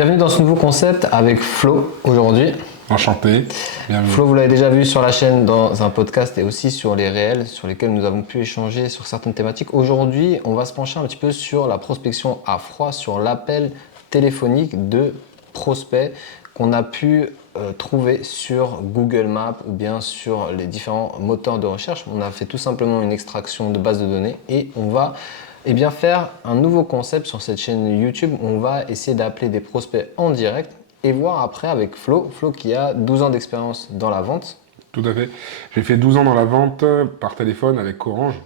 Bienvenue dans ce nouveau concept avec Flo aujourd'hui. Enchanté, bienvenue. Flo, vous l'avez déjà vu sur la chaîne dans un podcast et aussi sur les réels sur lesquels nous avons pu échanger sur certaines thématiques. Aujourd'hui, on va se pencher un petit peu sur la prospection à froid, sur l'appel téléphonique de prospects qu'on a pu trouver sur Google Maps ou bien sur les différents moteurs de recherche. On a fait tout simplement une extraction de base de données et on va faire un nouveau concept sur cette chaîne YouTube. On va essayer d'appeler des prospects en direct et voir après avec Flo qui a 12 ans d'expérience dans la vente. Tout à fait. J'ai fait 12 ans dans la vente par téléphone avec Orange.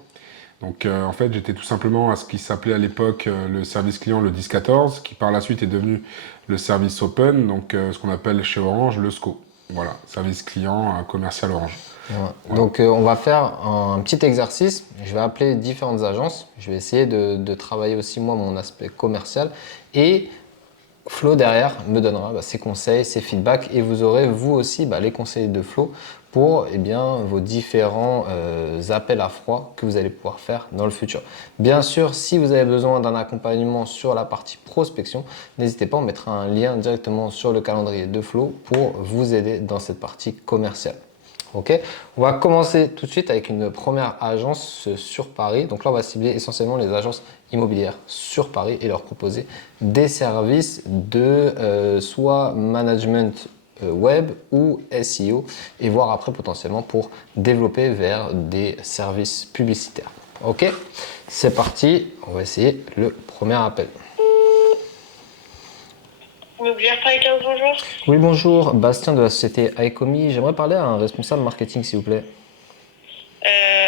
Donc en fait, j'étais tout simplement à ce qui s'appelait à l'époque le service client, le 1014, qui par la suite est devenu le service open, donc ce qu'on appelle chez Orange le SCO. Voilà, service client commercial Orange. Ouais. Donc on va faire un petit exercice. Je vais appeler différentes agences. Je vais essayer de travailler aussi moi mon aspect commercial et Flo derrière me donnera ses conseils, ses feedbacks et vous aurez vous aussi les conseils de Flo pour vos différents appels à froid que vous allez pouvoir faire dans le futur. Bien sûr, si vous avez besoin d'un accompagnement sur la partie prospection, n'hésitez pas, on mettra un lien directement sur le calendrier de Flo pour vous aider dans cette partie commerciale. Ok, on va commencer tout de suite avec une première agence sur Paris. Donc là, on va cibler essentiellement les agences immobilières sur Paris et leur proposer des services de soit management web ou SEO et voir après potentiellement pour développer vers des services publicitaires. Ok, c'est parti, on va essayer le premier appel. Immobilière Paris 15, bonjour. Oui, bonjour, Bastien de la société iComi. J'aimerais parler à un responsable marketing, s'il vous plaît.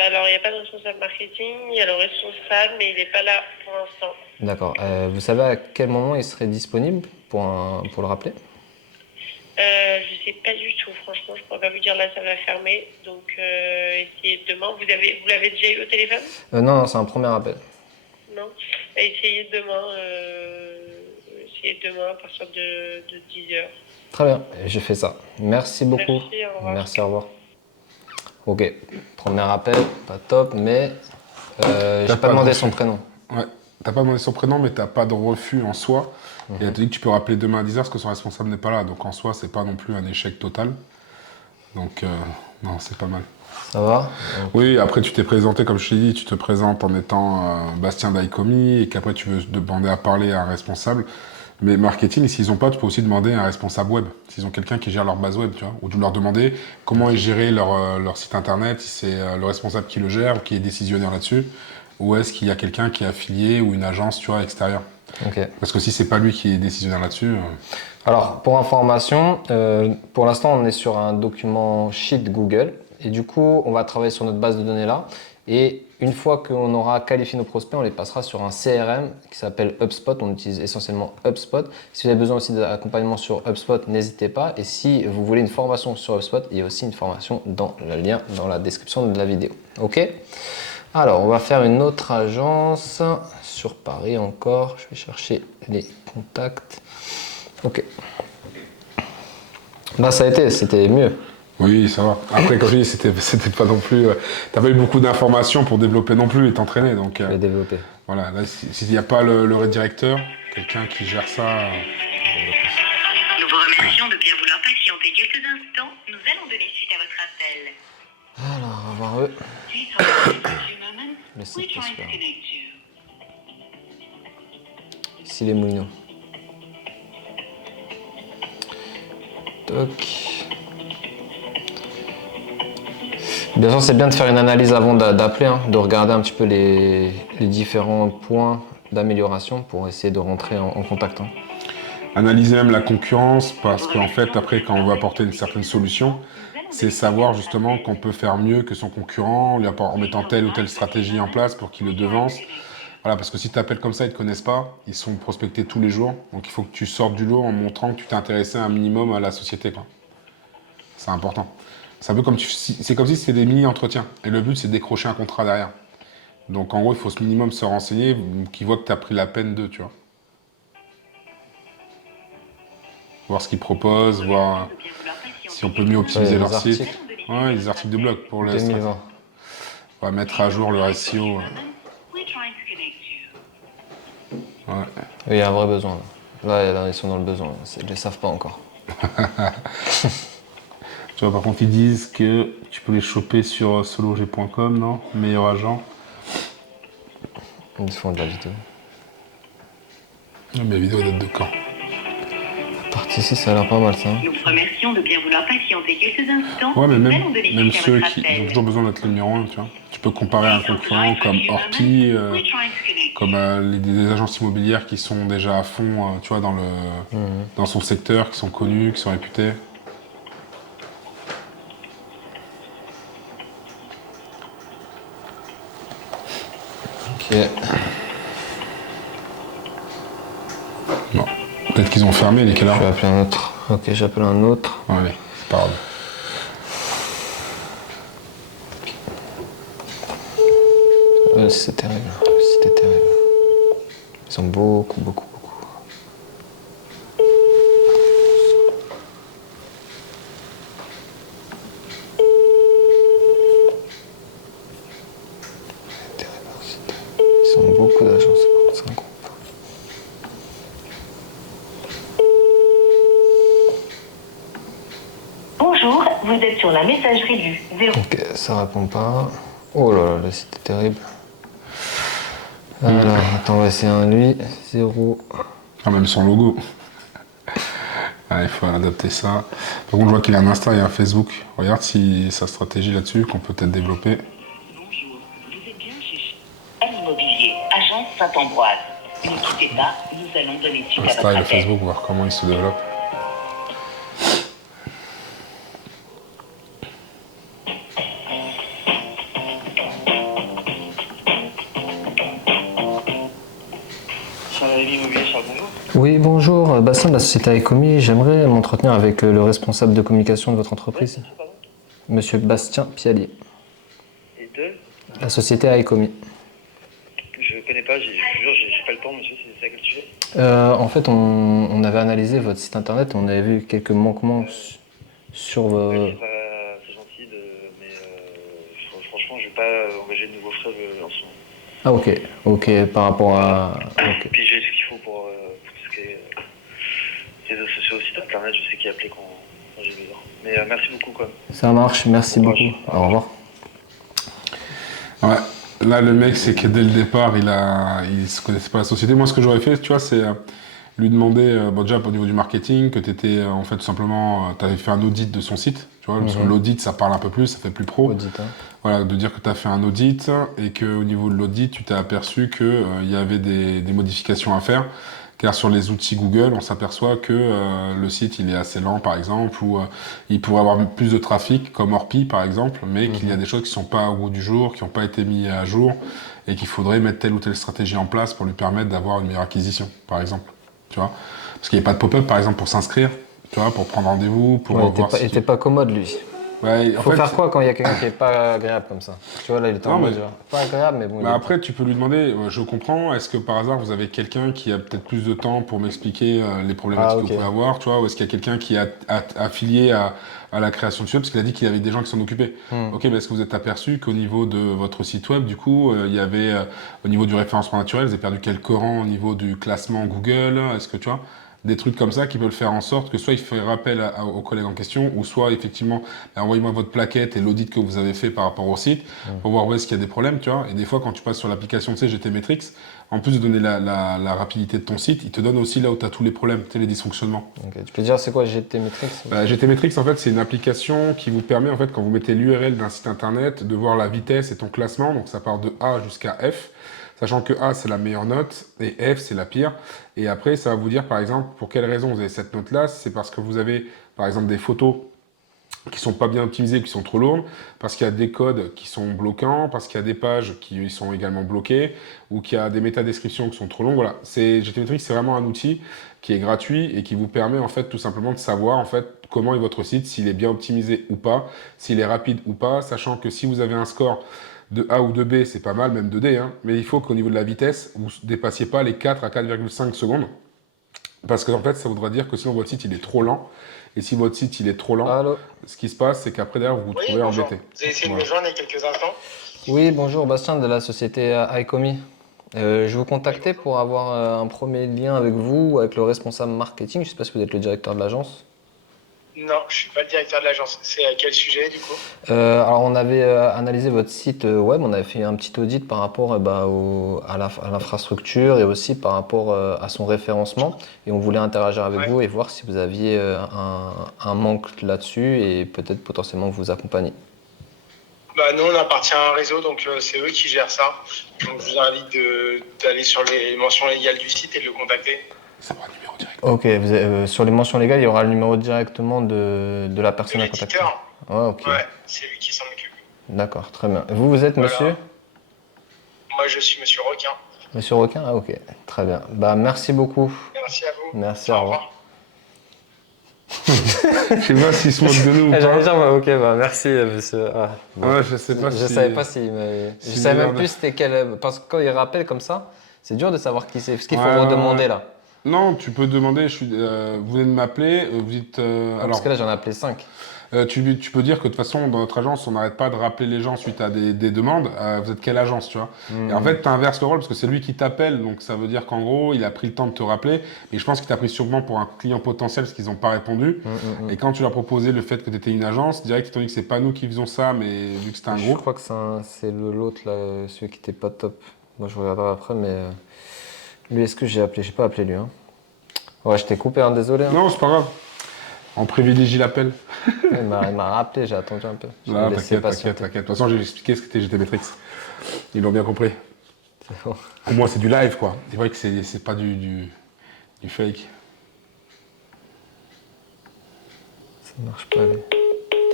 Alors, il n'y a pas de responsable marketing, il y a le responsable, mais il n'est pas là pour l'instant. D'accord. Vous savez à quel moment il serait disponible pour le rappeler? Je ne sais pas du tout, franchement, je ne pourrais pas vous dire là, ça va fermer. Donc, essayez demain. Vous l'avez déjà eu au téléphone? Non, c'est un premier appel. Non. Essayez demain à partir de 10h. Très bien, je fais ça. Merci beaucoup. Merci, au revoir. Merci, au revoir. Ok, premier appel, pas top, mais j'ai pas demandé son prénom. Ouais, t'as pas demandé son prénom, mais t'as pas de refus en soi. Et elle te dit que tu peux rappeler demain à 10h parce que son responsable n'est pas là. Donc en soi, c'est pas non plus un échec total. Donc non, c'est pas mal. Ça va? Oui, après tu t'es présenté, comme je t'ai dit, tu te présentes en étant Bastien d'Icomi et qu'après tu veux demander à parler à un responsable. Mais marketing, s'ils n'ont pas, tu peux aussi demander à un responsable web. S'ils ont quelqu'un qui gère leur base web, tu vois. Ou tu leur demander comment est géré leur site internet, si c'est le responsable qui le gère ou qui est décisionnaire là-dessus. Ou est-ce qu'il y a quelqu'un qui est affilié ou une agence, tu vois, extérieure. Ok. Parce que si c'est pas lui qui est décisionnaire là-dessus... Alors, pour information, pour l'instant, on est sur un document sheet Google. Et du coup, on va travailler sur notre base de données là. Et une fois qu'on aura qualifié nos prospects, on les passera sur un CRM qui s'appelle HubSpot. On utilise essentiellement HubSpot. Si vous avez besoin aussi d'accompagnement sur HubSpot, n'hésitez pas. Et si vous voulez une formation sur HubSpot, il y a aussi une formation dans le lien dans la description de la vidéo. Ok? Alors, on va faire une autre agence sur Paris encore. Je vais chercher les contacts. Ok. Là, ça a été, c'était mieux. Oui, ça va. Après, comme je dis, c'était pas non plus... t'as pas eu beaucoup d'informations pour développer non plus et t'entraîner. Donc, Je vais développer. voilà, là, s'il n'y a pas le redirecteur, quelqu'un qui gère ça... Nous vous remercions de bien vouloir patienter quelques instants. Nous allons donner suite à votre appel. Alors, on va voir eux. Please hold on for a few moments. Le We're site trying to Prosper. connect you. Ici les moulineaux. Toc. Bien sûr, c'est bien de faire une analyse avant d'appeler, hein, de regarder un petit peu les différents points d'amélioration pour essayer de rentrer en contact. Hein. Analyser même la concurrence, parce qu'en fait, après, quand on veut apporter une certaine solution, c'est savoir justement qu'on peut faire mieux que son concurrent, en mettant telle ou telle stratégie en place pour qu'il le devance. Voilà, parce que si tu appelles comme ça, ils ne te connaissent pas, ils sont prospectés tous les jours, donc il faut que tu sortes du lot en montrant que tu t'es intéressé un minimum à la société, quoi. C'est important. C'est un peu comme c'est comme si c'était des mini-entretiens, et le but c'est de décrocher un contrat derrière. Donc en gros, il faut ce minimum se renseigner, qu'ils voient que tu as pris la peine d'eux, tu vois. Voir ce qu'ils proposent, voir si on peut mieux optimiser leur site. Ouais, les articles de blog pour le 2020. On va mettre à jour le SEO. We're trying to connect you. Ouais. Oui, il y a un vrai besoin. Là. Là, ils sont dans le besoin. Ils ne le savent pas encore. Tu vois, par contre, ils disent que tu peux les choper sur solog.com, non? Meilleur agent. Ils font de la vidéo. Ah, mais la vidéo date de quand? Partie ici, ça a l'air pas mal ça. Nous vous remercions de bien vouloir patienter quelques instants. Ouais, mais Nous allons donner même suite à ceux votre qui appel. ont toujours besoin d'être le numéro 1, tu vois. Tu peux comparer un concurrent comme Orpi, comme des agences immobilières qui sont déjà à fond, tu vois, dans son secteur, qui sont connus, qui sont réputés. Ok. Bon. Peut-être qu'ils ont fermé, il est quelle Je vais heure? appeler un autre. Ok, j'appelle un autre. Allez, c'est pas grave. C'est terrible. C'était terrible. Ils sont beaucoup. C'est terrible. Ils sont beaucoup d'agences. C'est un groupe. Bonjour, vous êtes sur la messagerie du 0. Ok, ça répond pas. Oh là là, c'était terrible. Alors, attends, on va essayer un lui. 0. Ah, même son logo. Ah, il faut adapter ça. Par contre, je vois qu'il a un Insta et un Facebook. Regarde si sa stratégie là-dessus qu'on peut peut-être développer. Bonjour, vous êtes bien chez L'Immobilier, agence Saint-Ambroise. Ne quittez pas, nous allons donner suite à Insta votre et le appel. Facebook, voir comment il se développe. Oui, bonjour. Bastien de la société Icomi. J'aimerais m'entretenir avec le responsable de communication de votre entreprise, Monsieur Bastien Pialier. Et deux, La société Icomi. je connais pas, je vous jure, j'ai pas le temps, monsieur, c'est à quel sujet? En fait, on avait analysé votre site internet et on avait vu quelques manquements sur vos... C'est gentil, mais franchement, je vais pas engager de nouveaux frais en ce moment. Ah ok, par rapport à... Ok. Puis j'ai ce qu'il faut pour tout ce qui est réseaux sociaux, site internet, je sais qui appeler quand j'ai besoin. Mais merci beaucoup, quand même. Ça marche, merci Bon beaucoup. courage. Au revoir. Ouais, là le mec c'est que dès le départ il se connaissait pas la société. Moi ce que j'aurais fait, tu vois, c'est lui demander, bon, déjà au niveau du marketing, que tu étais en fait tout simplement, tu avais fait un audit de son site, tu vois, parce que l'audit ça parle un peu plus, ça fait plus pro. Audit, hein. Voilà, de dire que tu as fait un audit et qu'au niveau de l'audit, tu t'es aperçu qu'il y avait des modifications à faire. Car sur les outils Google, on s'aperçoit que le site il est assez lent par exemple, ou il pourrait avoir plus de trafic comme Orpi par exemple, mais qu'il y a des choses qui sont pas au goût du jour, qui n'ont pas été mises à jour, et qu'il faudrait mettre telle ou telle stratégie en place pour lui permettre d'avoir une meilleure acquisition, par exemple. Tu vois, parce qu'il n'y a pas de pop-up par exemple pour s'inscrire, tu vois, pour prendre rendez-vous, pour Ouais, voir il était pas commode lui. Ouais, Faut faire quoi quand il y a quelqu'un qui est pas agréable comme ça? Tu vois là il était en Non, mode mais- genre, pas agréable mais bon. Mais après, tu peux lui demander, je comprends, est-ce que par hasard vous avez quelqu'un qui a peut-être plus de temps pour m'expliquer les problématiques Ah, que ok. vous pouvez avoir, tu vois, ou est-ce qu'il y a quelqu'un qui est affilié à la création de site web, parce qu'il a dit qu'il y avait des gens qui s'en occupaient. Ok, mais est-ce que vous êtes aperçu qu'au niveau de votre site web, du coup, il y avait, au niveau du référencement naturel, vous avez perdu quelques rangs au niveau du classement Google, est-ce que tu vois des trucs comme ça qui peuvent faire en sorte que soit il fait rappel aux collègues en question, ou soit effectivement, envoyez-moi votre plaquette et l'audit que vous avez fait par rapport au site, pour voir où est-ce qu'il y a des problèmes, tu vois. Et des fois, quand tu passes sur l'application, tu sais, GTmetrix, en plus de donner la rapidité de ton site, il te donne aussi là où tu as tous les problèmes, tu sais, les dysfonctionnements. Ok. Tu peux dire c'est quoi GTmetrix? GTmetrix, en fait, c'est une application qui vous permet, en fait, quand vous mettez l'URL d'un site internet, de voir la vitesse et ton classement. Donc, ça part de A jusqu'à F. Sachant que A, c'est la meilleure note et F, c'est la pire. Et après, ça va vous dire, par exemple, pour quelle raison vous avez cette note-là. C'est parce que vous avez, par exemple, des photos qui sont pas bien optimisées, qui sont trop lourdes, parce qu'il y a des codes qui sont bloquants, parce qu'il y a des pages qui sont également bloquées, ou qu'il y a des métadescriptions qui sont trop longues. Voilà, GTmetrix, c'est vraiment un outil qui est gratuit et qui vous permet, en fait, tout simplement de savoir, en fait, comment est votre site, s'il est bien optimisé ou pas, s'il est rapide ou pas, sachant que si vous avez un score de A ou de B, c'est pas mal, même de D, hein, mais il faut qu'au niveau de la vitesse, vous ne dépassiez pas les 4 à 4,5 secondes, parce qu'en fait, ça voudra dire que sinon votre site il est trop lent, et si votre site il est trop lent, Allô? ce qui se passe, c'est qu'après derrière, vous vous trouvez bonjour. embêté. Vous avez essayé de Voilà. me joindre il y a quelques instants. Oui, bonjour Bastien de la société Icomi. Je vous contactais pour avoir un premier lien avec vous, avec le responsable marketing. Je ne sais pas si vous êtes le directeur de l'agence. Non, je suis pas le directeur de l'agence. C'est à quel sujet du coup? Alors, on avait analysé votre site web, on avait fait un petit audit par rapport à l'infrastructure et aussi par rapport à son référencement. Et on voulait interagir avec Ouais. vous et voir si vous aviez un manque là-dessus et peut-être potentiellement vous accompagner. Bah, nous, on appartient à un réseau, donc c'est eux qui gèrent ça. Donc je vous invite d'aller sur les mentions légales du site et de le contacter. Ça va, numéro direct. Ok, sur les mentions légales, il y aura le numéro directement de la De personne à contacter. l'éditeur. Ouais, ok. Ouais, c'est lui qui s'en occupe. D'accord, très bien. Vous êtes Voilà. monsieur? Moi, je suis Monsieur Requin. Monsieur Requin? Ah, ok, très bien. Bah, merci beaucoup. Merci à vous. Merci, au revoir. Je sais pas s'il se moque de nous ou J'allais pas. dire, bah, ok, bah, merci, monsieur. Ah, bon. Ouais, je sais pas Je si... savais pas s'il me. Je si savais même merde. plus c'était quel. Parce que quand il rappelle comme ça, c'est dur de savoir qui c'est. Parce qu'il faut Ouais, redemander ouais. là. Non, tu peux demander, vous venez de m'appeler, vous dites... Parce alors, que là, j'en ai appelé 5. tu peux dire que de toute façon, dans notre agence, on n'arrête pas de rappeler les gens suite à des demandes. Vous êtes quelle agence, tu vois? Et en fait, tu inverses le rôle parce que c'est lui qui t'appelle, donc ça veut dire qu'en gros, il a pris le temps de te rappeler. Et je pense qu'il t'a pris sûrement pour un client potentiel parce qu'ils n'ont pas répondu. Et quand tu leur as proposé le fait que tu étais une agence, direct, ils t'ont dit que c'est pas nous qui faisons ça, mais vu que c'était un Je groupe. crois que c'est l'autre là, celui qui était pas top. Moi, je regarderai après, mais. Lui, est-ce que j'ai appelé? J'ai pas appelé lui. Hein. Ouais, je t'ai coupé, hein, désolé. Hein. Non, c'est pas grave. On privilégie l'appel. Il m'a rappelé, j'ai attendu un peu. Je Non, l'ai laissé t'inquiète, patienter. t'inquiète. De toute façon, j'ai expliqué ce qu'était GT Matrix. Ils l'ont bien compris. C'est bon. Pour moi, c'est du live, quoi. C'est vrai que c'est pas du fake. Ça marche pas, lui.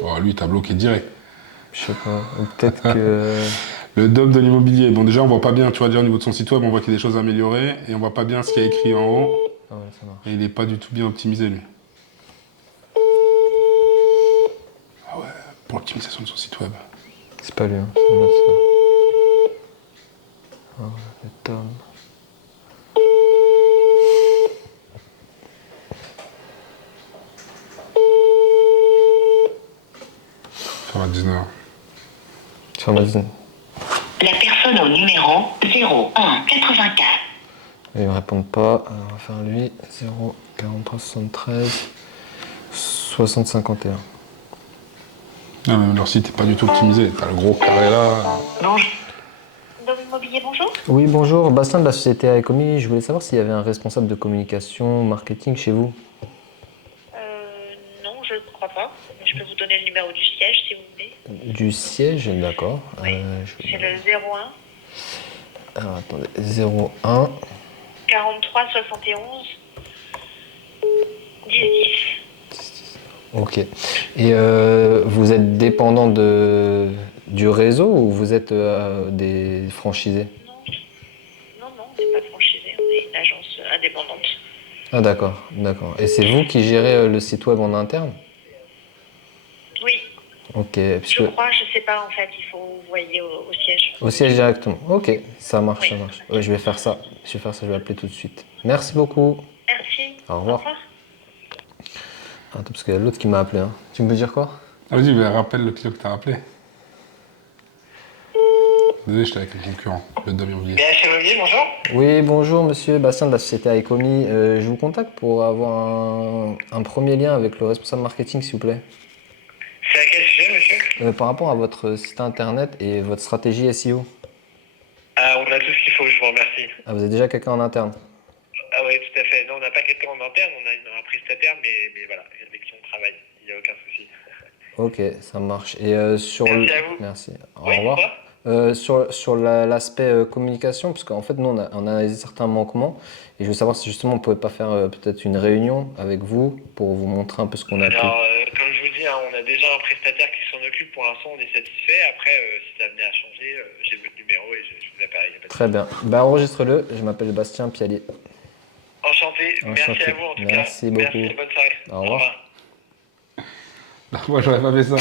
Oh, lui, t'as bloqué direct. Je sais pas. Ou peut-être que. Le dom de l'immobilier. Bon, déjà, on voit pas bien, tu vois, déjà au niveau de son site web, on voit qu'il y a des choses à améliorer. Et on voit pas bien ce qu'il y a écrit en haut. Ah ouais, ça marche. Et il est pas du tout bien optimisé, lui. Ah ouais, pour l'optimisation de son site web. C'est pas lui, hein. C'est un autre, ça. Ah ouais, le Tom. Ça va, 19h. Sur ma zone. La personne au numéro 0184. Ils me répondent pas. Alors, on va faire lui. 0 43 73 60 51. Non, mais leur site est pas du tout optimisé. T'as le gros carré là. Bonjour. Dom Immobilier, bonjour. Oui, bonjour. Bastien de la société Aecomi. Je voulais savoir s'il y avait un responsable de communication, marketing chez vous. Non, je ne crois pas. Je peux vous donner le numéro du siège si vous voulez. Du siège, d'accord. Oui. Je- C'est le 01 Alors attendez. 01. 43 71 10 10. Ok. Et vous êtes dépendant du réseau ou vous êtes des franchisés? Non, on n'est pas franchisé, on est une agence indépendante. Ah d'accord, d'accord. Et c'est vous qui gérez le site web en interne? Oui, Ok, je puisque crois, je sais pas en fait, il faut vous voyez au siège. au siège directement. Ok, ça marche, Oui. ça marche. Ouais, je vais faire ça. Je vais appeler tout de suite. Merci beaucoup. Merci. Au revoir. Attends, parce qu'il y a l'autre qui m'a appelé. Hein. Tu me dire quoi? Ah, vas-y, mais rappelle le client que t'as rappelé. Désolé, j'étais avec le concurrent, le dom immobilier. BH Immobilier, bonjour. Oui, bonjour monsieur Bastien de la société Aecomi. Je vous contacte pour avoir un premier lien avec le responsable marketing, s'il vous plaît. C'est à quel sujet, monsieur? Par rapport à votre site internet et votre stratégie SEO. Ah, on a tout ce qu'il faut, je vous remercie. Ah, vous avez déjà quelqu'un en interne? Ah ouais, tout à fait. Non, on n'a pas quelqu'un en interne, on a un prestataire, mais voilà, avec qui on travaille. Il n'y a aucun souci. Ok, ça marche. Et sur Merci le... à vous. Merci. Au Oui, revoir. Sur l'aspect communication, parce qu'en fait, nous, on a certains manquements. Et je veux savoir si justement on ne pouvait pas faire peut-être une réunion avec vous pour vous montrer un peu ce qu'on a pu. Alors, comme je vous dis, hein, on a déjà un prestataire qui s'en occupe. Pour l'instant, on est satisfait. Après, si ça venait à changer, j'ai votre numéro et je vous appelle. Y a pas de Très bien. Ben, enregistre-le. Je m'appelle Bastien Pialier. souci. Enchanté. Merci Enchanté. à vous en tout Merci cas. beaucoup. Merci, bonne soirée. Au revoir. Moi, j'aurais pas fait ça.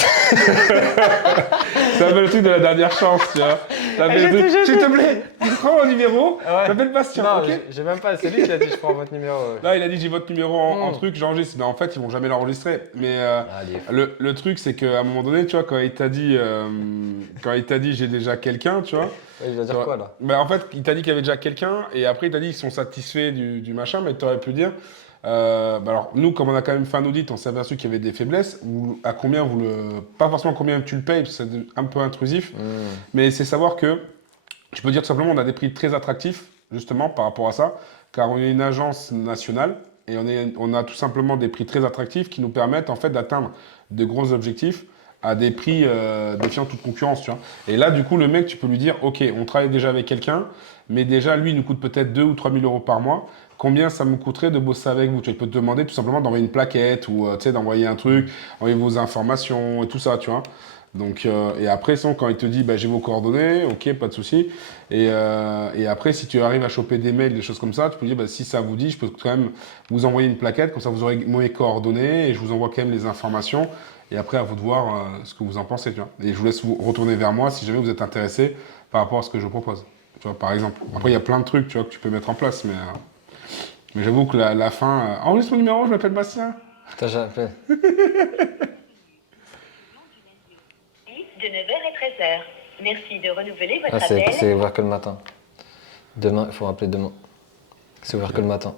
C'est un peu le truc de la dernière chance, tu vois. T'appelles le truc, s'il te plaît, prends mon numéro, Ouais. t'appelles Bastien, Non, ok? j'ai même pas. C'est lui qui a dit je prends votre numéro. Là, il a dit j'ai votre numéro en Mm. truc, j'enregistre. Mais en fait, ils vont jamais l'enregistrer. Mais Allez. le truc, c'est qu'à un moment donné, tu vois, quand il t'a dit j'ai déjà quelqu'un, tu vois. Il va tu dire vois, quoi là? bah, en fait, il t'a dit qu'il y avait déjà quelqu'un, et après, il t'a dit qu'ils sont satisfaits du machin, mais tu aurais pu dire. Bah alors, nous, comme on a quand même fait un audit, on s'est aperçu qu'il y avait des faiblesses. À combien vous le. Pas forcément combien tu le payes, parce que c'est un peu intrusif, mais c'est savoir que. Je peux dire tout simplement, on a des prix très attractifs, justement, par rapport à ça, car on est une agence nationale et on a tout simplement des prix très attractifs qui nous permettent en fait d'atteindre de gros objectifs à des prix défiant toute concurrence, tu vois. Et là, du coup, le mec, tu peux lui dire, ok, on travaille déjà avec quelqu'un, mais déjà, lui, il nous coûte peut-être 2 ou 3 000 euros par mois. Combien ça me coûterait de bosser avec vous? Tu vois, il peut te demander tout simplement d'envoyer une plaquette ou tu sais, d'envoyer un truc, envoyer vos informations et tout ça, tu vois. Donc, et après, sinon, quand il te dit, bah, j'ai vos coordonnées, ok, pas de souci. Et après, si tu arrives à choper des mails, des choses comme ça, tu peux dire, bah, si ça vous dit, je peux quand même vous envoyer une plaquette, comme ça vous aurez mes coordonnées et je vous envoie quand même les informations. Et après, à vous de voir ce que vous en pensez, tu vois. Et je vous laisse vous retourner vers moi si jamais vous êtes intéressé par rapport à ce que je propose. Tu vois, par exemple. Après, il y a plein de trucs, tu vois, que tu peux mettre en place, mais j'avoue que la fin. Enregistre mon numéro, je m'appelle Bastien. T'as jamais fait. De 9h à 13h. Merci de renouveler votre Ah, appel. c'est ouvert que le matin. Demain, il faut rappeler demain. C'est ouvert que le matin.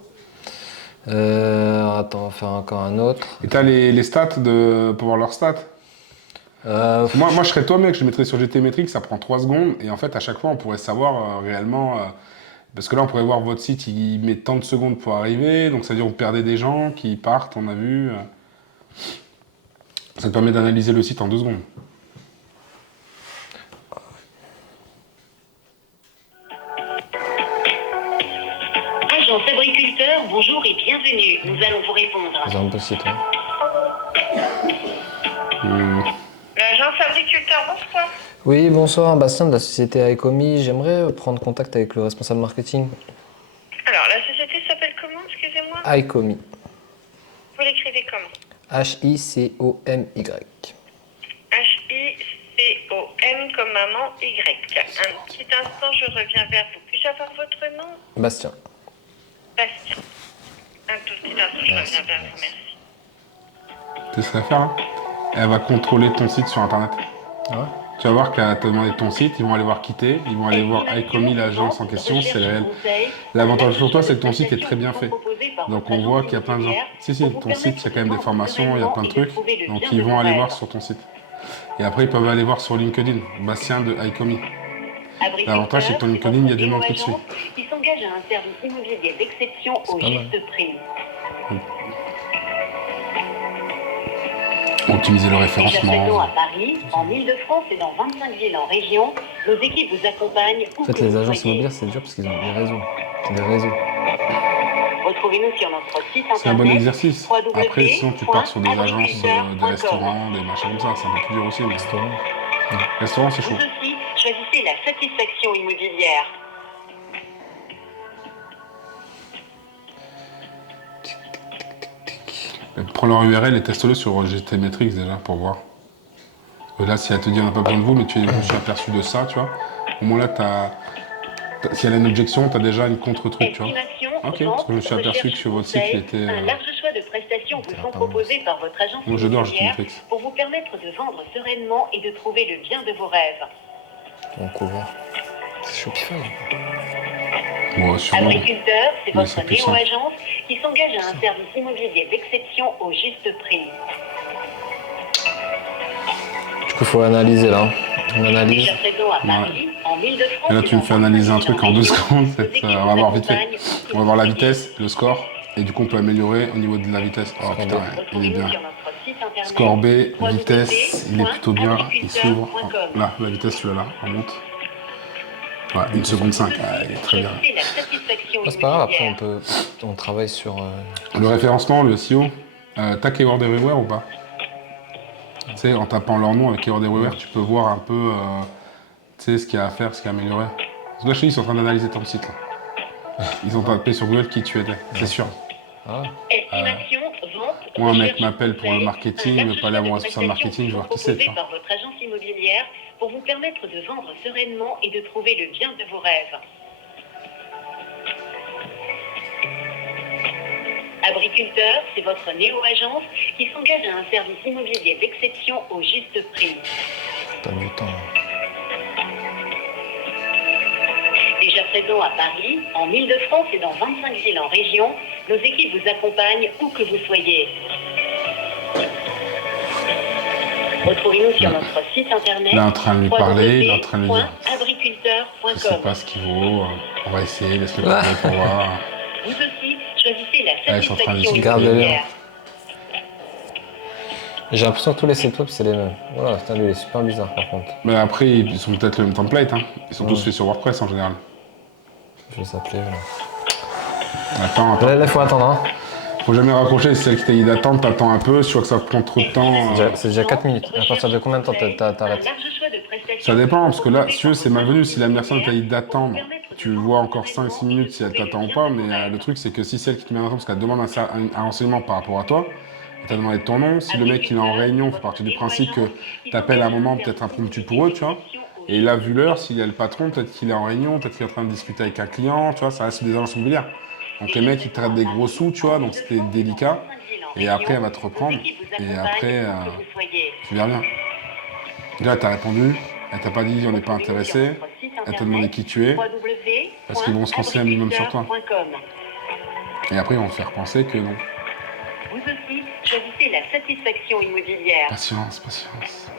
Alors, attends, on va faire encore un autre. Et t'as les stats pour voir leurs stats. Moi, je serais toi, mec, je mettrais sur GT Metrics, ça prend 3 secondes. Et en fait, à chaque fois, on pourrait savoir réellement. Parce que là, on pourrait voir votre site, il met tant de secondes pour arriver. Donc, ça veut dire que vous perdez des gens qui partent, on a vu. Ça te permet d'analyser le site en 2 secondes. Agence agriculteur, bonjour et bienvenue. Nous allons vous répondre. Ils ont un peu le site, ouais. L'agence agriculteur, bonsoir. Oui, bonsoir, Bastien de la société Icomi. J'aimerais prendre contact avec le responsable marketing. Alors, la société s'appelle comment, excusez-moi? Icomi. Vous l'écrivez comment? H-I-C-O-M-Y. H-I-C-O-M comme maman Y. Un petit instant, je reviens vers vous. Puis-je avoir votre nom? Bastien. Bastien. Un tout petit instant, je Merci, reviens vers vous, merci. merci. Tu sais ce qu'elle va faire, là? Elle va contrôler ton site sur Internet. Ah ouais. Tu vas voir qu'elle va te demander ton site, ils vont aller voir quitter, ils vont aller voir Icomi, l'agence en question, c'est réel. L'avantage pour toi, c'est que ton site est très bien fait. Donc on voit qu'il y a plein de gens. Si, ton site, il y a quand même des formations, il y a plein de trucs. Donc ils vont aller voir sur ton site. Et après, ils peuvent aller voir sur LinkedIn, Bastien de Icomi. L'avantage, c'est que ton LinkedIn, il y a du monde qui te suit. Qui s'engage à un service immobilier d'exception au pas mal. juste prix. Optimiser le Nous à référencement. Paris, en Ile-de-France et dans 25 villes en région, nos équipes vous accompagnent où En fait, que les vous agences soyez. immobilières, c'est dur parce qu'ils ont des réseaux. C'est des réseaux. Retrouvez-nous sur notre site C'est un bon internet exercice. Après, sinon, tu pars sur des agences de restaurants, des machins comme ça. C'est un peu plus dur aussi. Mais... Restaurant. Restaurant, c'est Vous chaud. aussi, choisissez la satisfaction immobilière. Prends leur URL et teste-le sur GT Metrics déjà pour voir. Et là, si elle te dit on n'a pas besoin de vous, mais je me suis aperçu de ça, tu vois. Au moins là, si elle a une objection, tu as déjà une contre-truc, tu vois. Estimation, Ok, vente, parce que je me suis aperçu que recherche, sur votre site, il conseil, était. un large choix de prestations vous sont proposées par votre agence Moi, j'adore GT immobilière Metrics. pour vous permettre de vendre sereinement et de trouver le bien de vos rêves. Vancouver. C'est Shopify. Bon, sûrement. Agriculteur, c'est Mais votre c'est plus simple. néo-agence qui s'engage à un service immobilier d'exception au juste prix. Du coup, il faut analyser là. On analyse. Déjà présent à Paris, en Ile-de-France Et là, et tu me dans fais analyser un 25 truc en 2 villes secondes. nos équipes On va voir vite fait. accompagnent On va voir la vitesse, le score. Et du coup, on peut améliorer au niveau de la vitesse. Oh putain, ouais, il est Retrouvez-nous bien. sur notre site internet Score B, vitesse, il est plutôt bien. Il s'ouvre. www.agriculteur.com. Là, la vitesse, tu l'as là. On monte. Ouais, 1 seconde 5. Ah, il est très bien. Choisissez la satisfaction Ah, c'est pas grave, après immobilière. on travaille sur. Le référencement, le SEO, t'as Keyword Everywhere ou pas? Tu sais, en tapant leur nom avec Keyword Everywhere, tu peux voir un peu tu sais, ce qu'il y a à faire, ce qu'il y a à améliorer. Parce que là, je te dis, ils sont en train d'analyser ton site. Là. Ils ont tapé sur Google qui tu étais, c'est sûr. Ah, Estimation, vente, Moi, un mec recherche, m'appelle pour le conseil, marketing, un il large veut pas aller à choix mon de responsable marketing, je vais voir qui c'est, tu proposées vois. par votre agence immobilière pour vous permettre de vendre sereinement et de trouver le bien de vos rêves. Agriculteur, c'est votre néo-agence qui s'engage à un service immobilier d'exception au juste prix. Pas du temps. Déjà présent à Paris, en Île-de-France et dans 25 villes en région, nos équipes vous accompagnent où que vous soyez. Retrouvez-nous sur notre site internet Il est en train de lui parler, il est en train de lui dire. Je sais www.agriculteur.com. pas ce qu'il vaut, on va essayer, laisse-le parler pour voir. Vous aussi, choisissez la Ouais, ils sont en train de satisfaction discuter. immobilière. J'ai l'impression que tous les sites web, c'est les mêmes. Voilà, putain, lui, il est super bizarre par contre. Mais après, ils sont peut-être le même template, hein. Ils sont tous Ouais. faits sur WordPress en général. Je vais s'appeler. Attends. Là, faut attendre. Hein. Faut jamais raccrocher, c'est celle qui t'a dit d'attendre, t'attends un peu, si tu vois que ça prend trop de temps. C'est déjà 4 minutes. À partir de combien de temps t'arrêtes? Un large choix de prestations Ça dépend, parce que là, proposées si tu veux, par c'est votre malvenu. agence Si la personne t'a dit d'attendre, immobilière pour tu vous vois permettre encore de 5-6 vendre minutes si elle sereinement t'attend et ou de pas, trouver le mais bien de vos le truc, c'est que si celle qui te met en attente, parce qu'elle demande un renseignement par rapport à toi, elle t'a demandé ton nom, si le mec il est en réunion, il faut partir du principe que t'appelles à un moment, peut-être impromptu pour eux, tu vois. Et là, vu l'heure, s'il est le patron, peut-être qu'il est en réunion, peut-être qu'il est en train de discuter avec un client, tu vois, ça reste des agences immobilières. Donc les mecs, ils traitent des gros sous, tu vois, donc c'était délicat. Et après, elle va te reprendre. Et après, tu verras bien. Là, t'as répondu, elle t'a pas dit on n'est pas intéressé, elle t'a demandé qui tu es, parce qu'ils vont se renseigner un minimum sur toi. Et après, ils vont te faire penser que non. Vous aussi, choisissez la satisfaction immobilière. Patience, patience.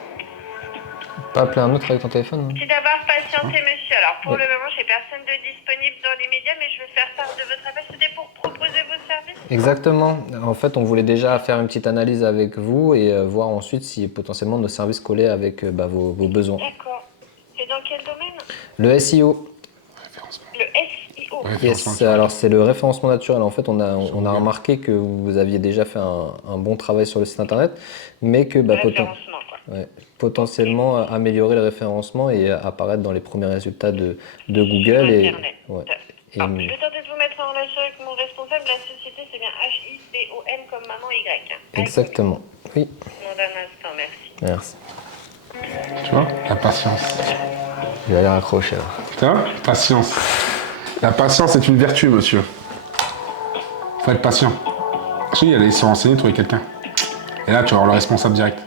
Pas appeler un autre avec ton téléphone? Merci d'avoir patienté, monsieur. Alors, pour le moment, j'ai personne de disponible dans les médias, mais je vais faire part de votre appel. C'était pour proposer vos services. Exactement. En fait, on voulait déjà faire une petite analyse avec vous et voir ensuite si potentiellement nos services collaient avec vos besoins. D'accord. C'est dans quel domaine? Le SEO. Le SEO. Yes, alors c'est le référencement naturel. En fait, on a remarqué que vous aviez déjà fait un bon travail sur le site internet, mais que Référencement, quoi. potentiellement améliorer le référencement et apparaître dans les premiers résultats de Google. Et, Internet. ouais. Et- Alors, je vais tenter de vous mettre en relation avec mon responsable. La société, c'est bien HICOM comme maman Y. exactement. Oui, Demande un instant, merci. merci. Tu vois, la patience. Je vais aller raccrocher là. Tu vois, patience. La patience est une vertu, monsieur. Faut être patient. Si, aller se renseigner, trouver quelqu'un. Et là, tu vas avoir le responsable direct.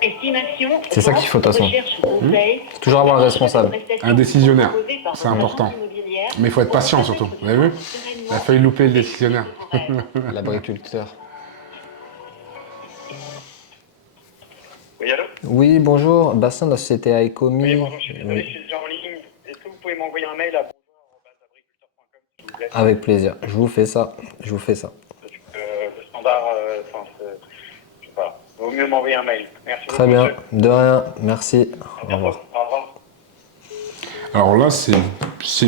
Estimation, C'est ça qu'il faut, de toute façon. recherche, conseil, Faut toujours avoir le responsable. Un décisionnaire. proposées par C'est votre important. agence immobilière Mais il faut être patient surtout. Vous avez vu? Il a failli louper le décisionnaire. L'agriculteur. Oui, allô? Oui, bonjour. Bastien de la société Aecomi. Oui, bonjour, je suis désolé, Oui. je suis déjà en ligne. Est-ce que vous pouvez m'envoyer un mail à bonjour@agriculteur.com, s'il vous plaît? Avec plaisir. Je vous fais ça. Je vous fais ça. Parce que le standard, je sais pas. Vaut mieux m'envoyer un mail. Merci Très beaucoup. bien. De rien. Merci. Au revoir. Au revoir. Alors là, c'est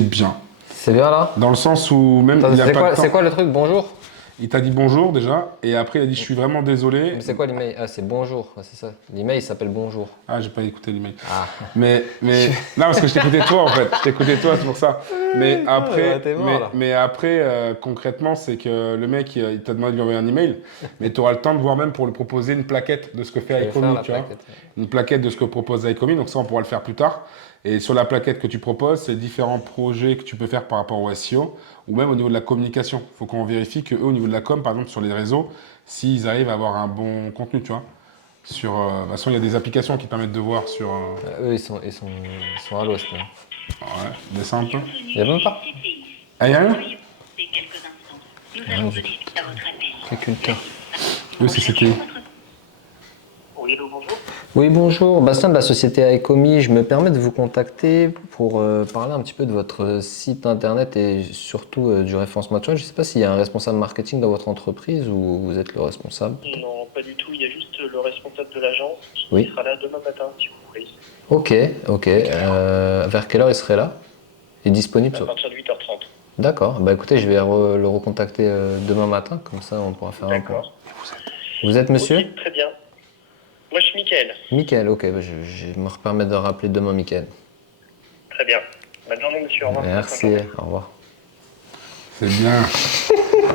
bien. C'est bien là? Dans le sens où même Attends, il a c'est pas quoi, le temps. c'est quoi le truc? Bonjour? Il t'a dit bonjour déjà, et après il a dit je suis vraiment désolé. Mais c'est quoi l'email? Ah, c'est bonjour. Ouais, c'est ça. L'email il s'appelle bonjour. Ah, j'ai pas écouté l'email. Ah. Mais non, parce que je t'écoutais toi en fait. Je t'écoutais toi, c'est pour ça. Mais après, t'es mort, là. mais après concrètement, c'est que le mec il t'a demandé de lui envoyer un email, mais tu auras le temps de voir même pour lui proposer une plaquette de ce que fait Je vais faire Aecomi, la tu vois. plaquette. Une plaquette de ce que propose Aecomi, donc ça on pourra le faire plus tard. Et sur la plaquette que tu proposes, c'est différents projets que tu peux faire par rapport au SEO ou même au niveau de la communication. Il faut qu'on vérifie qu'eux, au niveau de la com, par exemple sur les réseaux, s'ils arrivent à avoir un bon contenu, tu vois. Sur, de toute façon, il y a des applications qui permettent de voir sur... Eux ils sont à l'os là. Ouais, descends un peu. Il y a même pas. Ah, il y a rien? quelques instants. Nous allons donner suite à votre appel. Agriculteur. Eux, c'est c'était... Oui, allô, bonjour. Oui, bonjour. Bastien de la société Aecomi. Je me permets de vous contacter pour parler un petit peu de votre site internet et surtout du référencement naturel. Je ne sais pas s'il y a un responsable marketing dans votre entreprise ou vous êtes le responsable. Non, pas du tout. Il y a juste le responsable de l'agence qui Oui. sera là demain matin, si vous voulez. Ok. Vers quelle heure il serait là? Il est disponible À partir de 8h30. D'accord. Bah écoutez, je vais le recontacter demain matin, comme ça on pourra faire un point. D'accord. Vous êtes monsieur? Ok, très bien. Moi, je suis Mickaël. Mickaël, ok. Bah, je vais me permettre de rappeler demain Mickaël. Très bien. Bonne journée, monsieur. Au revoir. Merci, au revoir. C'est bien.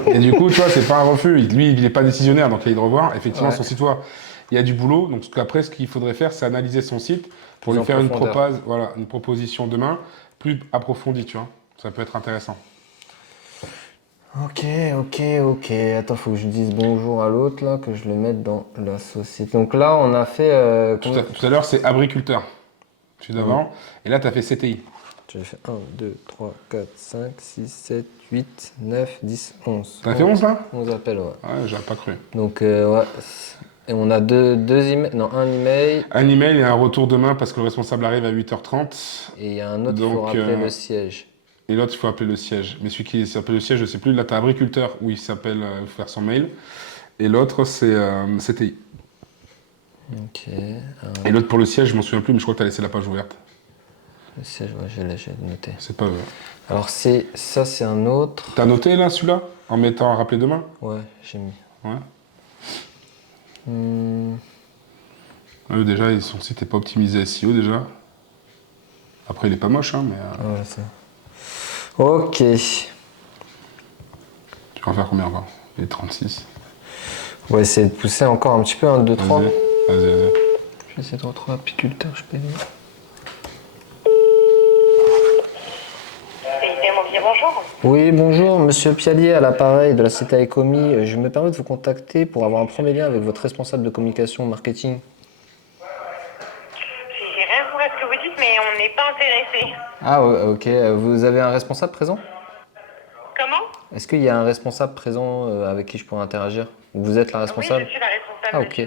Et du coup, tu vois, c'est pas un refus. Lui, il n'est pas décisionnaire, donc il a de revoir. Effectivement, Ouais. son site web, il y a du boulot. Donc après, ce qu'il faudrait faire, c'est analyser son site pour Plus lui en faire profondeur. une proposition demain plus approfondie, tu vois. Ça peut être intéressant. Ok. Attends, faut que je dise bonjour à l'autre là, que je le mette dans la société. Donc là, on a fait. Tout à l'heure, c'est agriculteur. Celui d'avant. Et là, tu as fait CTI. J'avais fait 1, 2, 3, 4, 5, 6, 7, 8, 9, 10, 11. T'as fait 11 là? 11 appels, ouais. Ouais, j'avais pas cru. Donc, ouais. Et on a deux emails. Non, un email. Un email et un retour demain parce que le responsable arrive à 8h30. Et il y a un autre, il faut Donc, rappeler le siège. Et l'autre, il faut appeler le siège. Mais celui qui s'appelle le siège, je sais plus. Là, tu as agriculteur où il s'appelle faire son mail. Et l'autre, c'est CTI. Ok. Et l'autre pour le siège, je m'en souviens plus, mais je crois que tu as laissé la page ouverte. Le siège, ouais, j'ai noté. C'est pas eux. Alors, ça, c'est un autre. T'as noté là, celui-là? En mettant à rappeler demain? Ouais, j'ai mis. Ouais. Hmm, Eux, déjà, son site n'est pas optimisé SEO déjà. Après, il est pas moche, hein, mais. ouais, ça. Ok. Tu vas en faire combien encore? Il est 36. On va essayer de pousser encore un petit peu, 1, 2, 3. Vas-y. Je vais essayer de retrouver apiculteur, je peux dire. Bonjour. Oui, bonjour, monsieur Pialier à l'appareil de la CTA Ecomi. Je me permets de vous contacter pour avoir un premier lien avec votre responsable de communication marketing. J'ai rien compris à ce que vous dites, mais on n'est pas intéressé. Ah, ouais, ok. Vous avez un responsable présent? Comment? Est-ce qu'il y a un responsable présent avec qui je pourrais interagir? Vous êtes la Oui, responsable? je suis la responsable. Ah, ok.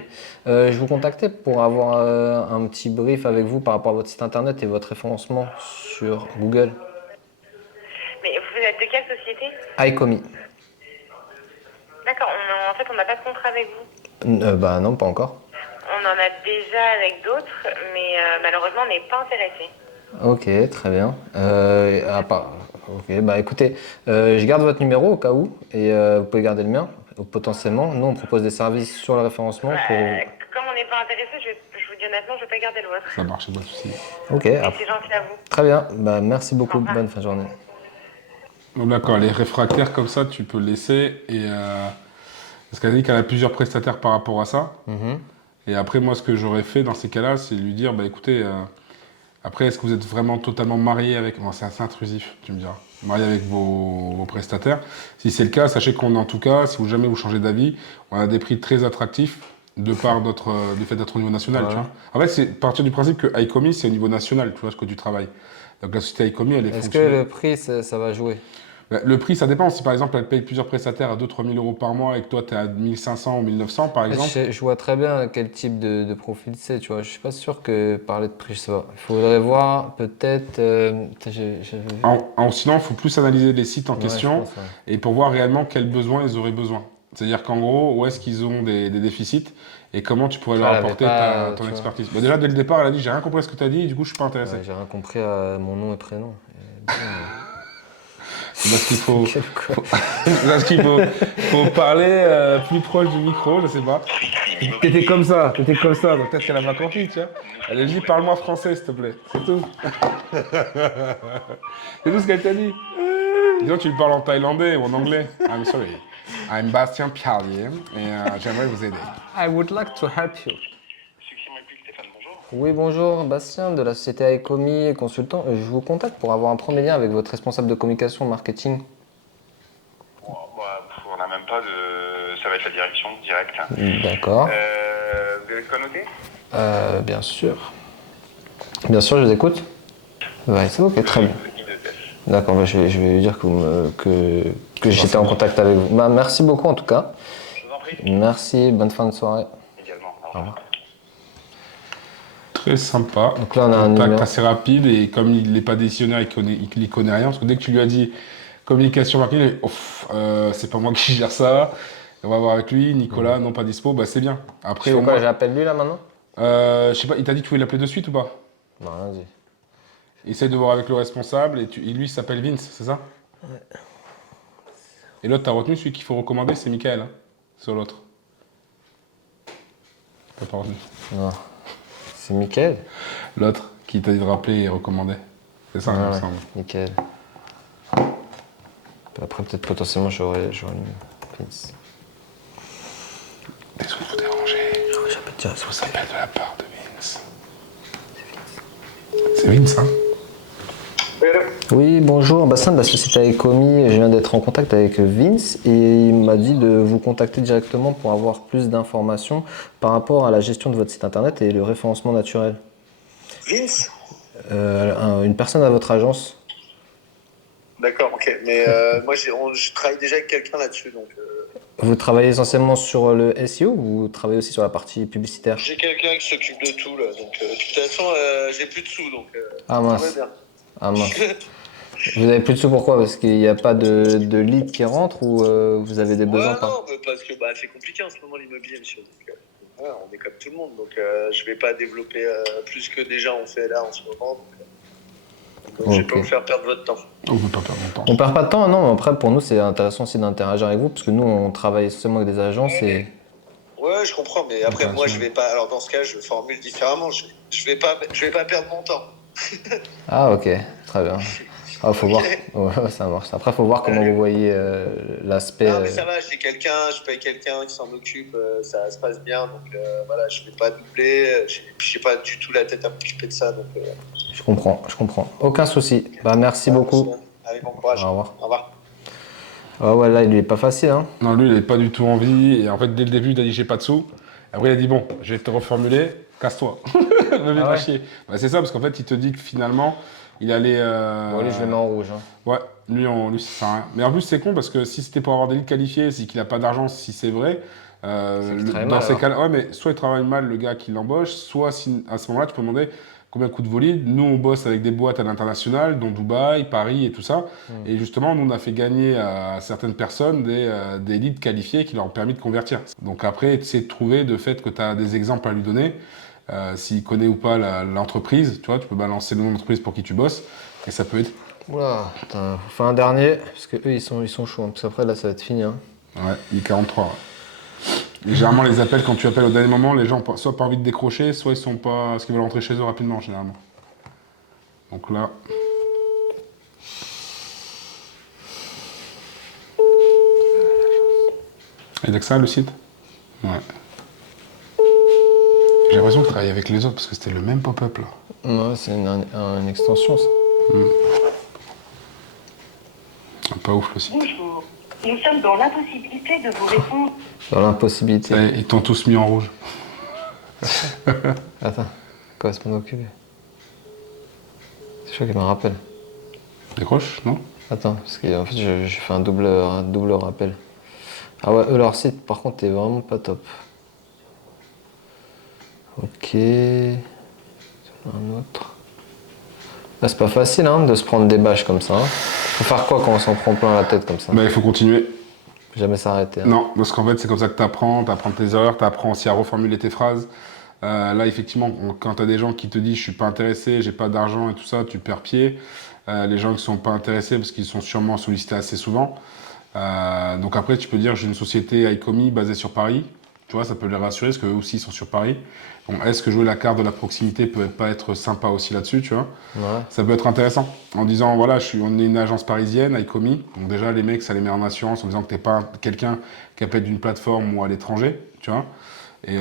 monsieur. Je vous contactais pour avoir un petit brief avec vous par rapport à votre site internet et votre référencement sur Google. Mais vous êtes de quelle société? iComi. D'accord, en fait, on n'a pas de contrat avec vous. Bah non, pas encore. On en a déjà avec d'autres, mais malheureusement, on n'est pas intéressé. Ok, très bien. Ok, bah écoutez, je garde votre numéro au cas où, et vous pouvez garder le mien, potentiellement. Nous, on propose des services sur le référencement pour... Comme on n'est pas intéressé, je vous dis honnêtement, je ne vais pas garder le vôtre. Ça marche, pas de souci. Ok, Mais c'est gentil à vous. très bien. Bah merci beaucoup, Au revoir. bonne fin de journée. Donc d'accord, les réfractaires comme ça, tu peux le laisser. Et, parce qu'elle a dit qu'elle a plusieurs prestataires par rapport à ça. Mhm. Et après, moi, ce que j'aurais fait dans ces cas-là, c'est lui dire, bah écoutez, après, est-ce que vous êtes vraiment totalement marié avec... Bon, c'est assez intrusif, tu me diras. Marié avec vos prestataires. Si c'est le cas, sachez qu'on, en tout cas, si vous jamais vous changez d'avis, on a des prix très attractifs de par du fait d'être au niveau national, Ouais. tu vois. En fait, c'est partir du principe que iComi, c'est au niveau national, tu vois, ce que tu travailles. Donc la société iComi, elle est Est-ce que fonctionnelle. le prix, ça va jouer? Bah, le prix, ça dépend. Si par exemple, elle paye plusieurs prestataires à 2-3 000 euros par mois et que toi, tu es à 1 500 ou 1 900 par exemple. Je vois très bien quel type de profil c'est, tu vois. Je suis pas sûr que parler de prix, je sais pas. Il faudrait voir peut-être... j'avais vu. Sinon, il faut plus analyser les sites en Ouais, question je pense, ouais. et pour voir réellement quels besoins ils auraient besoin. C'est-à-dire qu'en gros, où est-ce qu'ils ont des déficits et comment tu pourrais leur Elle avait apporter pas, ton tu vois. expertise. Bah, déjà, dès le départ, elle a dit, j'ai rien compris à ce que tu as dit et du coup, je suis pas intéressé. Ouais, j'ai rien compris à mon nom et prénom. C'est parce qu'il faut, Quel con. faut parler plus proche du micro, je sais pas. T'étais comme ça, donc peut-être qu'elle a pas compris, tu vois. Elle a dit, parle-moi français, s'il te plaît, c'est tout. C'est tout ce qu'elle t'a dit. Disons, tu lui parles en thaïlandais ou en anglais. I'm sorry. I'm Bastien Pialier et j'aimerais vous aider. I would like to help you. Succès République, Stéphane, bonjour. Oui, bonjour, Bastien de la société Ecomi, consultant. Je vous contacte pour avoir un premier lien avec votre responsable de communication marketing. On n'a même pas de. Ça va être la direction directe. D'accord. Vous avez de quoi noter? Bien sûr. Bien sûr, je vous écoute. Ouais, c'est ok, très bien. D'accord, bah, je vais lui dire que j'étais en contact avec vous. Bah, merci beaucoup en tout cas. Je vous en prie. Merci, bonne fin de soirée. Également. Au revoir. Très sympa. Donc là, on a un Contact numéro. assez rapide et comme il n'est pas décisionnaire, il n'y connaît rien. Parce que dès que tu lui as dit communication marketing, il dit, ouf, c'est pas moi qui gère ça. On va voir avec lui. Nicolas, non pas dispo, bah c'est bien. Après, Je au fais quoi, moins, j'appelle lui là maintenant? je sais pas, il t'a dit que tu voulais l'appeler de suite ou pas? Non, rien dit. Essaye de voir avec le responsable et lui il s'appelle Vince, c'est ça? Ouais. Et l'autre, t'as retenu celui qu'il faut recommander, c'est Michael, hein, sur l'autre. T'as pas retenu. Non. C'est Mickaël? L'autre qui t'a dit de rappeler et recommander. C'est ça, il me semble. Nickel. Après, peut-être potentiellement, j'aurais mis Vince. Est-ce que vous dérangez? Non, j'appelle déjà Ça s'appelle de la part de Vince. C'est Vince, hein? Oui, bonjour, Bastien de la société Ecomi. Je viens d'être en contact avec Vince et il m'a dit de vous contacter directement pour avoir plus d'informations par rapport à la gestion de votre site internet et le référencement naturel. Vince? Une personne à votre agence. D'accord, ok. Mais moi, je travaille déjà avec quelqu'un là-dessus, donc... Vous travaillez essentiellement sur le SEO ou vous travaillez aussi sur la partie publicitaire? J'ai quelqu'un qui s'occupe de tout, là. Donc, de toute façon, j'ai plus de sous, donc Ah tout va mince. bien. Ah mince. Vous avez plus de sous pourquoi? Parce qu'il n'y a pas de lead qui rentre ou vous avez des besoins Ouais, par... non, mais parce que c'est compliqué en ce moment l'immobilier, monsieur. Donc, voilà, on est comme tout le monde, donc je vais pas développer plus que déjà on fait là en ce moment. Donc je vais Ok. pas vous faire perdre votre temps. On ne peut pas perdre mon temps. On perd pas de temps, non, mais après pour nous c'est intéressant aussi d'interagir avec vous parce que nous on travaille essentiellement avec des agences et... Ouais, je comprends, mais après Intéressant. moi je vais pas. Alors dans ce cas, je formule différemment. Je vais pas perdre mon temps. Ah ok, très bien. Ah, faut voir. Ouais, ça marche. Après, faut voir comment vous voyez l'aspect. Non, mais ça va, j'ai quelqu'un, je paye quelqu'un qui s'en occupe, ça se passe bien, donc voilà, je vais pas doubler, j'ai pas du tout la tête à m'occuper de ça, donc. Je comprends, je comprends. Aucun souci. Bah merci beaucoup. Allez, bon courage. Au revoir. Au revoir. Ah ouais, là il est pas facile, hein. Non, lui, il n'est pas du tout envie. Et en fait, dès le début, il a dit j'ai pas de sous. Après, il a dit bon, je vais te reformuler, casse-toi. Ne me fais pas chier. Bah, c'est ça, parce qu'en fait, il te dit que finalement, il allait. Bon, lui je le mets en rouge. Hein. Ouais, lui, ça sert à rien. Mais en plus, c'est con parce que si c'était pour avoir des leads qualifiés, c'est qu'il n'a pas d'argent, si c'est vrai. Dans ces cas-là, ouais, mais soit il travaille mal le gars qui l'embauche, soit à ce moment-là, tu peux demander combien coûte vos leads. Nous, on bosse avec des boîtes à l'international, dont Dubaï, Paris et tout ça. Et justement, nous, on a fait gagner à certaines personnes des leads qualifiés qui leur ont permis de convertir. Donc après, essayer de trouver de fait que tu as des exemples à lui donner. S'il connaît ou pas l'entreprise, tu vois, tu peux balancer le nom d'entreprise pour qui tu bosses. Et ça peut être. Oula, putain, faut faire un dernier, parce que eux ils sont chauds, hein, parce qu'après là ça va être fini. Hein. Ouais, il est 43. Ouais. Et généralement, les appels, quand tu appelles au dernier moment, les gens ont soit pas envie de décrocher, soit ils sont pas. Parce qu'ils veulent rentrer chez eux rapidement, généralement. Donc là. Il y a que ça, le site? Ouais. J'ai l'impression que tu travailles avec les autres, parce que c'était le même pop-up, là. Ouais, c'est une extension ça. Pas ouf, le site. Bonjour. Nous sommes dans l'impossibilité de vous répondre. Dans l'impossibilité. Ça y est, ils t'ont tous mis en rouge. Attends, correspondant occupé. C'est sûr qu'il me rappelle. Décroche, non? Attends, parce qu'en fait j'ai fait un double rappel. Ah ouais, eux leur site par contre est vraiment pas top. Ok. Un autre. Là c'est pas facile hein, de se prendre des bâches comme ça. Hein. Faut faire quoi quand on s'en prend plein la tête comme ça? Bah, il faut continuer. Faut jamais s'arrêter. Hein. Non, parce qu'en fait, c'est comme ça que tu apprends tes erreurs, tu apprends aussi à reformuler tes phrases. Là, effectivement, quand tu as des gens qui te disent je suis pas intéressé, j'ai pas d'argent et tout ça, tu perds pied. Les gens qui sont pas intéressés parce qu'ils sont sûrement sollicités assez souvent. Donc après, tu peux dire j'ai une société Icomi basée sur Paris. Tu vois, ça peut les rassurer parce qu'eux aussi ils sont sur Paris. Donc, est-ce que jouer la carte de la proximité peut pas être sympa aussi là-dessus, tu vois? Ouais. Ça peut être intéressant. En disant, voilà, on est une agence parisienne, Icomi. Donc déjà, les mecs, ça les met en assurance en disant que t'es pas quelqu'un qui appelle d'une plateforme ou à l'étranger, tu vois. Et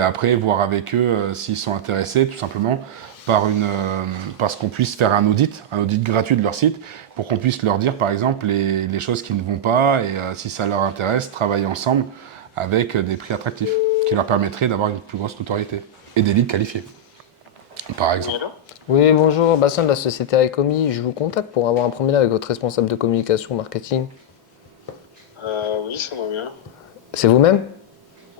après, voir avec eux s'ils sont intéressés, tout simplement, parce qu'on puisse faire un audit gratuit de leur site, pour qu'on puisse leur dire, par exemple, les choses qui ne vont pas, et si ça leur intéresse, travailler ensemble avec des prix attractifs, qui leur permettraient d'avoir une plus grosse notoriété. Et des leads qualifiés, par exemple. Oui, bonjour, Bastien de la société Icomi. Je vous contacte pour avoir un premier lien avec votre responsable de communication marketing. Oui, ça va bien. C'est vous-même?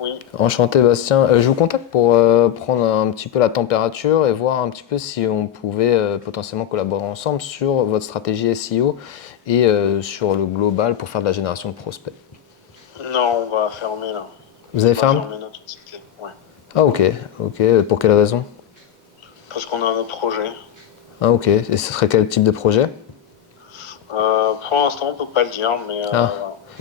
Oui. Enchanté Bastien. Je vous contacte pour prendre un petit peu la température et voir un petit peu si on pouvait potentiellement collaborer ensemble sur votre stratégie SEO et sur le global pour faire de la génération de prospects. Non, on va fermer là. Vous avez On va fermé? fermer notre société. Ouais. Ah ok. Pour quelle raison? Parce qu'on a un autre projet. Ah ok. Et ce serait quel type de projet? Pour l'instant, on peut pas le dire, mais. Ah.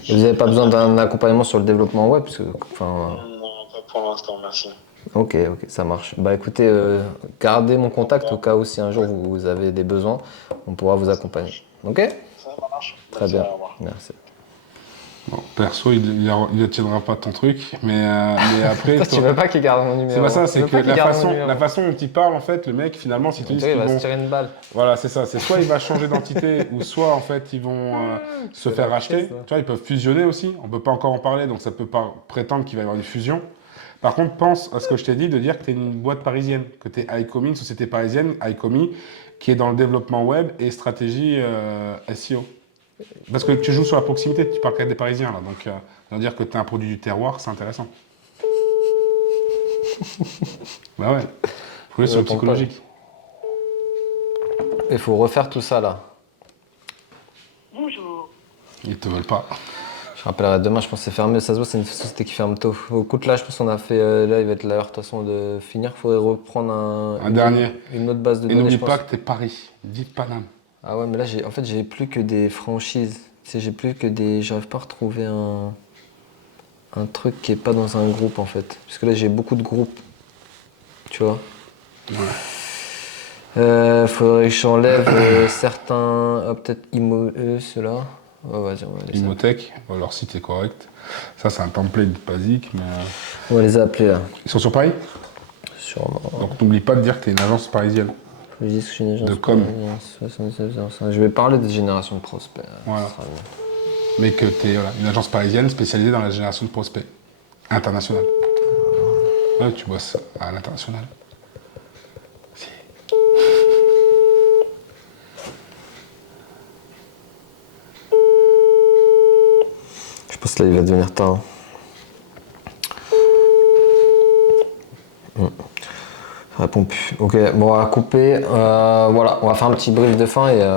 Et vous n'avez pas besoin d'un accompagnement sur le développement web parce que, enfin... Non, pas pour l'instant, merci. Ok, ça marche. Bah écoutez, gardez mon contact au cas où si un jour vous avez des besoins, on pourra vous accompagner. Ok? Ça va. marche. Très Merci, bien. au revoir. Merci. Bon, perso, il ne tiendra pas ton truc, mais après... Toi, tu veux pas qu'il garde mon numéro. C'est pas ça, Tu c'est veux que pas qu'il la garde mon façon, numéro. la façon dont il parle, en fait, le mec, finalement, s'il te On dit dirait, qu'ils il va vont... se tirer une balle. Voilà, c'est ça. C'est soit il va changer d'entité, ou soit, en fait, ils vont se C'est faire la racheter. crise, ça. Tu vois, ils peuvent fusionner aussi. On peut pas encore en parler, donc ça peut pas prétendre qu'il va y avoir une fusion. Par contre, pense à ce que je t'ai dit, de dire que tu es une boîte parisienne, que tu es iComi, une société parisienne, iComi, qui est dans le développement web et stratégie SEO. Parce que tu joues sur la proximité, tu parles qu'à des Parisiens, là. Donc, ça veut dire que tu es un produit du terroir, c'est intéressant. Bah ouais, faut aller Je sur le réponds psychologique. Il faut refaire tout ça là. Bonjour. Ils te veulent pas. Je rappellerai demain, je pense que c'est fermé. Ça se voit, c'est une société qui ferme tôt. Écoute, là, je pense qu'on a fait. Là, il va être l'heure de toute façon de finir. Il faudrait reprendre Un dernier. une autre base de Et données. n'oublie je pense. pas que t'es Paris, dis Paname. Ah ouais, mais là, en fait, j'ai plus que des franchises. Tu sais, j'ai plus que des. J'arrive pas à retrouver un truc qui est pas dans un groupe en fait. Parce que là, j'ai beaucoup de groupes. Tu vois. Faudrait que j'enlève certains. Ah, peut-être ceux-là. Ouais, vas-y, on va les appeler. Imotech, leur site est correct. Ça, c'est un template basique, mais... On va les appeler là. Ils sont sur Paris? Sûrement. Donc n'oublie pas de dire que t'es une agence parisienne. Je dis que je suis une agence De com. parisienne, 77 Je vais parler des générations de prospects. Voilà. Ça sera mieux. Mais que t'es une agence parisienne spécialisée dans la génération de prospects. Internationale. Ouais, tu bosses à l'international. Si. Je pense que là, il va devenir tard. Ça répond plus. Ok, bon, on va couper. Voilà, on va faire un petit brief de fin. Et,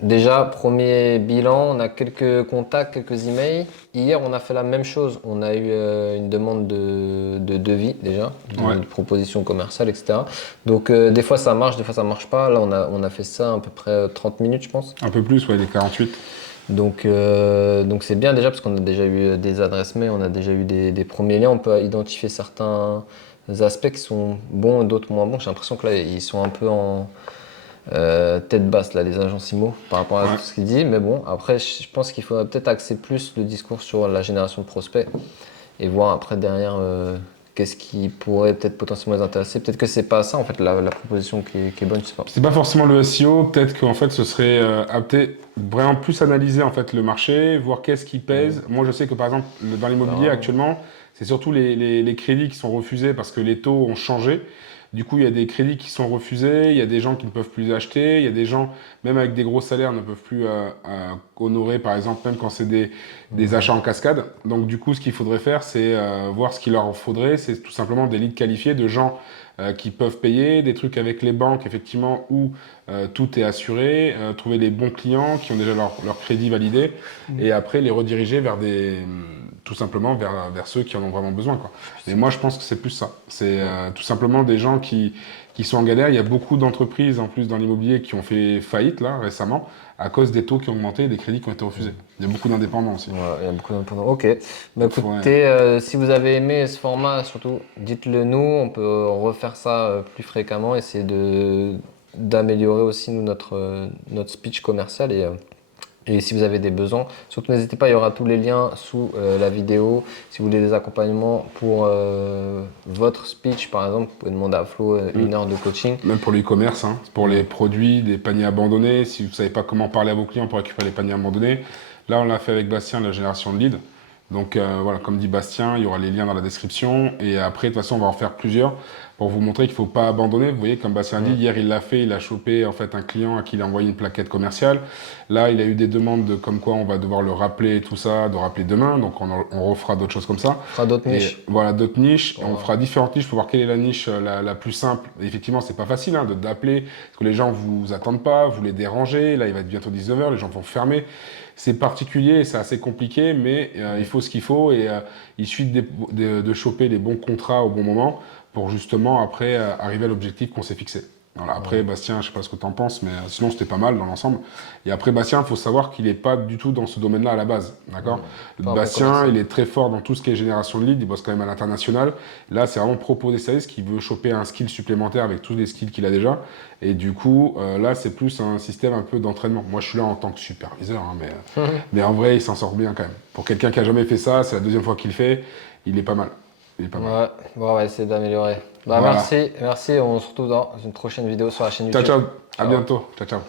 déjà, premier bilan, on a quelques contacts, quelques emails. Hier, on a fait la même chose. On a eu une demande de devis déjà, de proposition commerciale, etc. Donc, des fois, ça marche, des fois, ça marche pas. Là, on a fait ça à peu près 30 minutes, je pense. Un peu plus, ouais, les 48. Donc c'est bien déjà parce qu'on a déjà eu des adresses mail, on a déjà eu des premiers liens, on peut identifier certains aspects qui sont bons et d'autres moins bons. J'ai l'impression que là ils sont un peu en tête basse là, les agences IMO par rapport à tout ce qu'il dit, mais bon après je pense qu'il faudrait peut-être axer plus le discours sur la génération de prospects et voir après derrière qu'est-ce qui pourrait peut-être potentiellement les intéresser. Peut-être que c'est pas ça en fait la proposition qui est bonne, je sais pas. C'est pas forcément le SEO, peut-être qu'en fait ce serait vraiment plus analyser en fait le marché, voir qu'est-ce qui pèse. Moi je sais que par exemple dans l'immobilier actuellement, c'est surtout les crédits qui sont refusés parce que les taux ont changé. Du coup, il y a des crédits qui sont refusés, il y a des gens qui ne peuvent plus les acheter, il y a des gens, même avec des gros salaires, ne peuvent plus honorer, par exemple, même quand c'est des achats en cascade. Donc, du coup, ce qu'il faudrait faire, c'est voir ce qu'il leur faudrait. C'est tout simplement des leads qualifiés de gens qui peuvent payer, des trucs avec les banques, effectivement, où tout est assuré, trouver les bons clients qui ont déjà leur crédit validé, et après les rediriger vers tout simplement vers ceux qui en ont vraiment besoin, quoi. Et moi, je pense que c'est plus ça. C'est tout simplement des gens qui sont en galère. Il y a beaucoup d'entreprises, en plus, dans l'immobilier, qui ont fait faillite, là, récemment, à cause des taux qui ont augmenté et des crédits qui ont été refusés. Il y a beaucoup d'indépendants aussi. Voilà, il y a beaucoup d'indépendants. Ok. Bah, écoutez, si vous avez aimé ce format, surtout, dites-le nous. On peut refaire ça plus fréquemment, essayer d'améliorer aussi nous, notre speech commercial. Et si vous avez des besoins, surtout n'hésitez pas, il y aura tous les liens sous la vidéo. Si vous voulez des accompagnements pour votre speech, par exemple, vous pouvez demander à Flo 1 heure de coaching. Même pour l'e-commerce, hein, pour les produits, des paniers abandonnés. Si vous ne savez pas comment parler à vos clients pour récupérer les paniers abandonnés. Là, on l'a fait avec Bastien, la génération de leads. Donc voilà, comme dit Bastien, il y aura les liens dans la description. Et après, de toute façon, on va en faire plusieurs pour vous montrer qu'il ne faut pas abandonner. Vous voyez, comme Bastien dit, hier, il l'a fait. Il a chopé en fait un client à qui il a envoyé une plaquette commerciale. Là, il a eu des demandes comme quoi on va devoir le rappeler et tout ça, de rappeler demain. Donc on refera d'autres choses comme ça. On fera d'autres niches. Voilà, d'autres niches. On fera différentes niches pour voir quelle est la niche la plus simple. Et effectivement, c'est pas facile hein, d'appeler parce que les gens vous attendent pas, vous les dérangez. Là, il va être bientôt 19h, les gens vont fermer. C'est particulier, c'est assez compliqué, mais il faut ce qu'il faut et il suffit de choper les bons contrats au bon moment pour justement après arriver à l'objectif qu'on s'est fixé. Voilà. Après, Bastien, je sais pas ce que tu en penses, mais sinon, c'était pas mal dans l'ensemble. Et après, Bastien, il faut savoir qu'il n'est pas du tout dans ce domaine-là à la base. D'accord? Pas un bon Bastien, commercial. il est très fort dans tout ce qui est génération de leads. Il bosse quand même à l'international. Là, c'est vraiment proposer des services qui veut choper un skill supplémentaire avec tous les skills qu'il a déjà. Et du coup, là, c'est plus un système un peu d'entraînement. Moi, je suis là en tant que superviseur, hein, mais en vrai, il s'en sort bien quand même. Pour quelqu'un qui a jamais fait ça, c'est la deuxième fois qu'il le fait, il est pas mal. Il est pas mal. Ouais, bon, on va essayer d'améliorer. Bah, Voilà. merci, on se retrouve dans une prochaine vidéo sur la chaîne Ciao, YouTube. ciao. À Ciao. bientôt. Ciao, ciao.